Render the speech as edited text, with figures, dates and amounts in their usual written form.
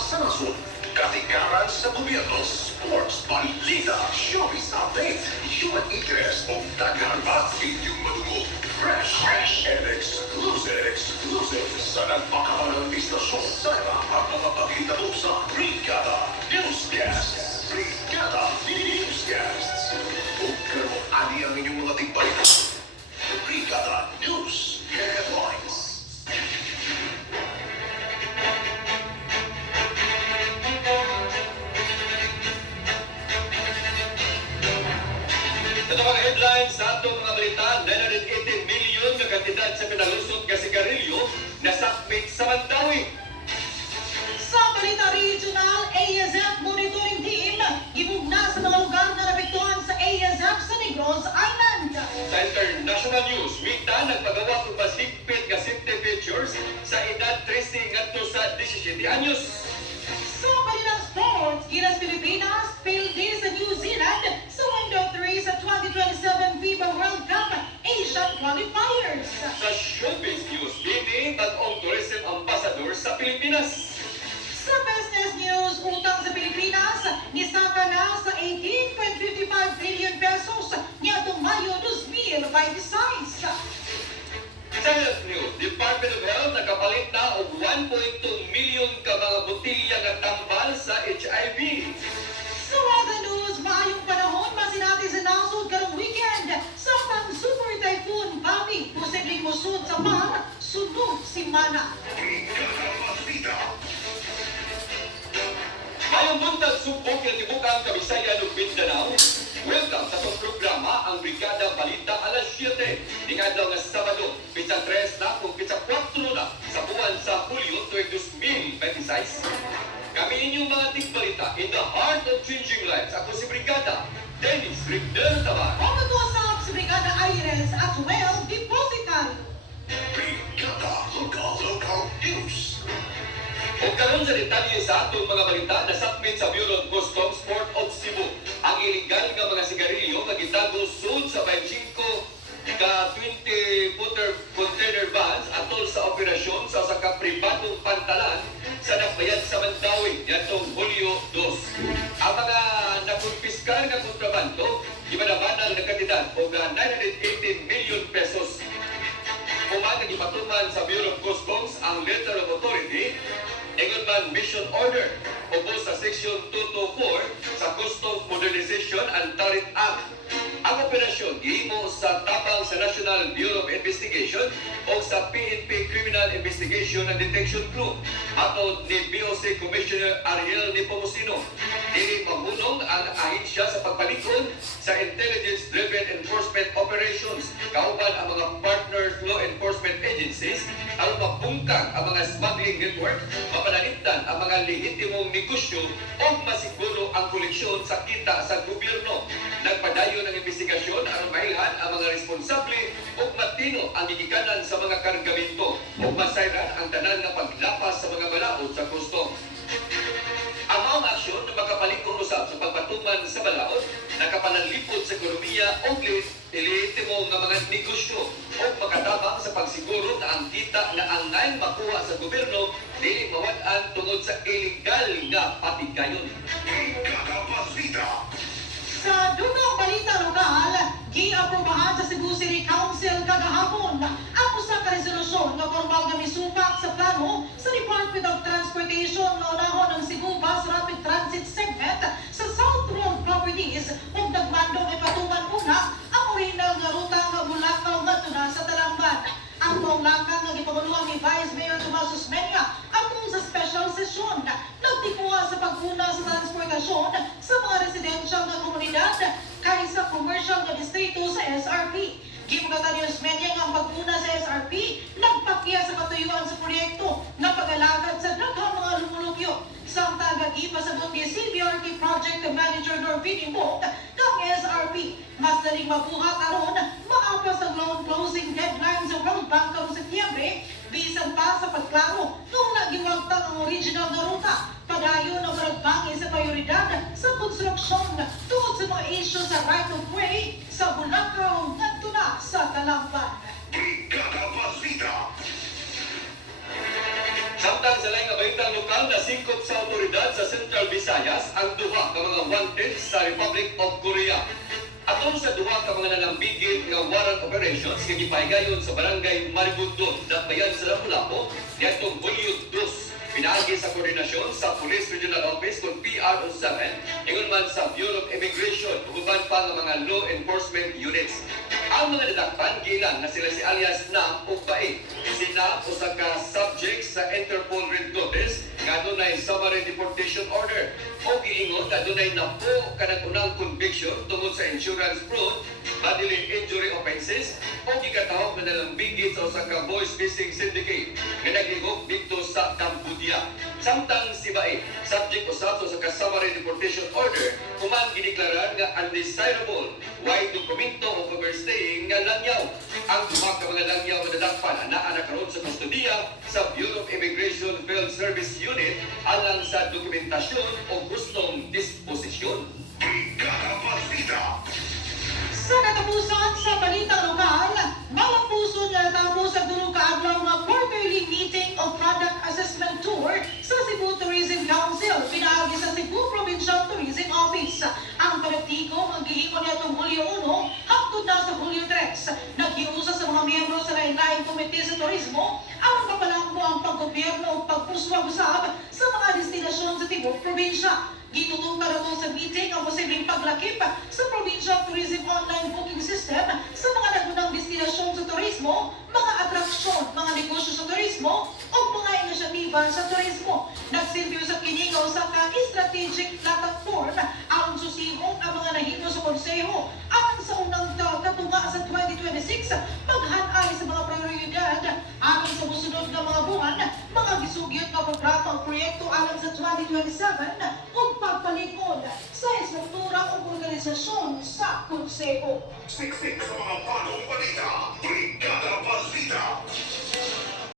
sa nasod, katikaran sa gobyerno, sports, balita, showbiz update, human interest o daghang pa inyong madungog. Fresh and exclusive sa nagpakawalang istasyon sa ang mga pagkita mo sa Brigada Newscast. Brigada Newscast. Kung karoon ani ang inyong mga tigbalita. Brigada News Headlines. Ito mga headlines sa atong mga balita, 980 milyon na kantidad sa pinalusot nga sigarilyo na sakmit sa Mandawi. Sa Balita Regional, ASF Monitoring Team gibugna sa mga lugar na napektuhan sa ASF sa Negros Island. Sa international news, Mita nagpagawa ng mas higpit nga safety features sa edad 13 ngadto sa 17 anyos. Sa Balita Sports, Gilas Pilipinas, failed day sa New Zealand sa Window 3 sa 2027 FIBA World Cup Asian Qualifiers. Sa showbiz news, Bini bagong tourism ambassador sa Pilipinas. Sa business news, utang sa Pilipinas nisaka na sa 18.55 trillion pesos niadtong Mayo 2026. Sa health news, Department of Health nakapalit na og 1.2 milyon ka mga botilya nga tambal sa HIV. Sa weather news, maayong panahon masinati sa nasod karong weekend sa pang super typhoon Papi. Posibleng musud sa par, sunod simana. Brigada Balita. Mayong buntag subok ng Tibukang Kabisayan ug Mindanao. Welcome sa itong programa ang Brigada Balita alas 7. Nikadlaw nga Sabado, pizza 3 na kung pizza 4 na sa buwan sa Hulyo tuwing 2026. Kami inyong mga tigbalita in the heart of changing lives. Ako si Brigada Dennis Rigder Tabar. O matuasap si Brigada Aires at Well Depositary. Brigada Local News. O karon sa detalye sa atong mga balita na submit sa Bureau of Customs Port of Cebu ang iligal nga mga sigarilyo nga gitago sud sa 25 ka 20-footer container vans atol sa operasyon sa usa ka pribadong pantalan sa Dakbayan sa Mandawi nitong Hulyo 2. Ang mga nakumpiskar nga kontrabando gibanabanang nagkatidad og 980 million pesos. Umaga gipatuman sa Bureau of Customs ang letter of authority ingon man mission order ubos sa section 224 sa Customs Modernization and Tariff Act. Ang operasyon gihimo sa tabang sa National Bureau of Investigation o sa PNP Criminal Investigation and Detection Group atod ni BOC Commissioner Ariel Nepomuceno. Dili mahunong ang ahensya sa pagpalikod sa intelligence-driven enforcement operations kauban ang mga partner law enforcement agencies ang mabungkag ang mga smuggling network, mapanalipdan ang mga lehitimong negosyo o masiguro ang koleksyon sa kita sa gobyerno. Nagpadayon ng investigasyon aron mailhan ang mga responsable o matino ang gigikanan sa mga kargamento o masayran ang tanan nga paglapas sa mga balaod sa kusto. Ang maong aksyon na makapalikong usab sa pagpatuman sa balaod, nakapananlipod sa ekonomiya o ilitimo nga mga negosyo o makatabang sa pagsiguro na ang kita na angay makuha sa gobyerno dili mawad-an tungod sa illegal nga patigayon. Brigada Balita. Sa dunang balita lokal, gi-aprobahan sa Cebu City Council kagahapon ang usa ka resolusyon nga formal nga misubak sa plano sa Department of Transportation nga unahon ng Cebu Bus Rapid Transit Segment sa South Road Properties ug nagmandong ipatuman una ang orihinal nga ruta nga Bulacau ngadto na sa Talamban. Ang paulangkang nga gipamuluan ni Vice Mayor Tomas Susmeña atong sa special session nagtikuha sa paguna sa transportasyon sa mga residential nga komunidad kaysa commercial nga distrito sa SRP. Gimugatan ni Susmeña nga ang paguna sa SRP nagpakya sa katuyuan sa proyekto nga pag-alagad sa daghang mga lumulupyo. Samtang nagipasabot ni CBRT Project Manager Norvin Imbok ng SRP. Mas daling mabuhat aron maapas ang loan closing deadline sa World Bank karong Setyembre bisan pa sa pagklaro nung nagiwagtang ang original na ruta. Padayon ang maragbangi sa prioridad sa konstruksyon tungod sa mga isyu sa right of way sa Bulacau ngadto na sa Talamban. Brigada Balita. Samtang sa laing nga balita Samtang lokal na singkot sa otoridad sa Central Visayas ang duha ka mga wanted sa Republic of Korea. Atong sa duha ka mga nalambigit nga warrant operations nga gipahigayon sa barangay Marigundon, Dakbayan sa Lapu-Lapu, niadtong Hulyo 2. Pinaagi sa koordinasyon sa Police Regional Office kung PRO7, ingon man sa Bureau of Immigration, uban pa ng mga law enforcement units. Ang mga nadakpan, gilan na sila si alias Nam o Bae. Sina o sa ka-subject sa Interpol Red Notice, nga dunay summary deportation order. O giingon na dunay na po kanag-unang conviction tungod sa insurance fraud, bodily injury offenses, o gikatahok na nalambigit sa usa ka boys fishing syndicate nga naghigog dito sa Cambodia. Samtang si Bae, subject usab sa ka-summary deportation order, human gideklarar nga undesirable, why dokumento of overstaying nga langyaw. Ang duha ka mga langyaw nga nadakpan anaa na karon sa kustudiya sa Bureau of Immigration Field Service Unit alang sa dokumentasyon o gustong disposisyon. Brigada Balita. Sa katapusan sa balita lokal, malapuson nga natapos ang dulo ka adlaw nga quarterly meeting of product assessment tour sa Cebu Tourism Council pinaagi sa Cebu Provincial Tourism Office. Ang panatikong ang gihimo niya itong Hulyo 1 hangtod na sa Hulyo 3. Naghiusa sa mga miyembro sa lain-laing komite sa turismo ang mapalakbo ang paggobyerno o pagpuswag-usab sa mga destinasyon sa Tibok Probinsya. Gitutukan nato sa meeting ang posibleng paglakip sa Provincial Tourism Online Booking System sa mga nagunang destinasyon sa turismo, mga atraksyon, mga negosyo sa turismo, o mga inisyatiba sa turismo. Nagsilbi sa kini nga usa ka strategic platform ang susihon ang mga nahimo sa konseho alang sa unang katunga sa 2026 paghanay sa mga prioridad alang sa musunod nga mga buwan, mga gisugyot nga programa o proyekto alang sa 2027 ug pagpalikod sa estruktura o organisasyon sa konseho. Siksik sa mga panong balita.